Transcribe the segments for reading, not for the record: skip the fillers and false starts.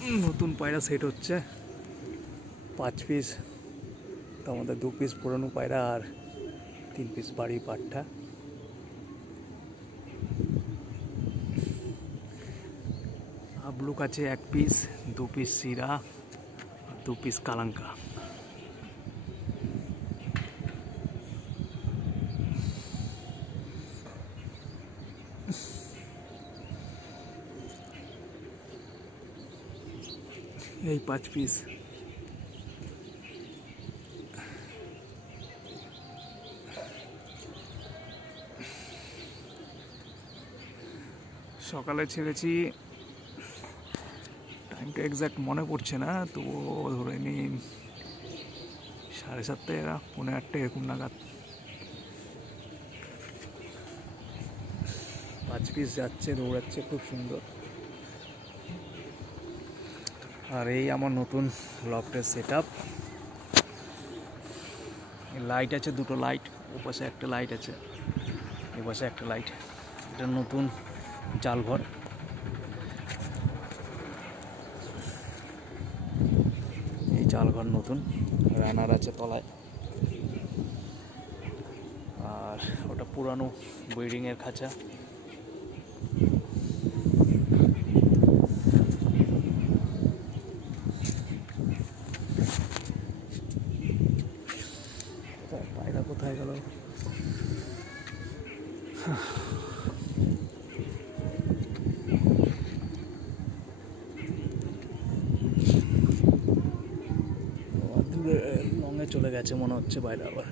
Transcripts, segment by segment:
নতুন পায়রা সেট হচ্ছে 5 পিস, তার মধ্যে 2 পিস পুরনো পায়রা আর 3 পিস বাড়ি পাঠা। আবলুক আছে 1 পিস, 2 পিস সিরা, 2 পিস কালাঙ্কা। এই 5 পিস। সকালে ছেড়েছি, টাইমটা এক্সাক্ট মনে পড়ছে না, তো ধরে নিন 7:30 পৌনে 8 এরকম নাগাদ 5 পিস যাচ্ছে, দৌড়াচ্ছে খুব সুন্দর। আর এই আমার নতুন লফটের সেট আপ। লাইট আছে, 2টো লাইট, ওপাশে একটা লাইট আছে, এপাশে একটা লাইট। এটা নতুন চাল ঘর। এই চাল ঘর নতুন, রানার আছে তলায়। আর ওটা পুরানো বিল্ডিংয়ের খাঁচা। পায়রা কোথায় গেল? দূরে লঙে চলে গেছে মনে হচ্ছে পায়রা আবার।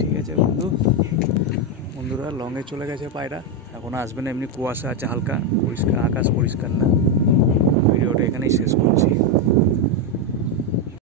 ঠিক আছে বন্ধুরা, লঙে চলে গেছে পায়রা। এখন আসবে না, এমনি কুয়াশা আছে হালকা, পরিষ্কার আকাশ পরিষ্কার না।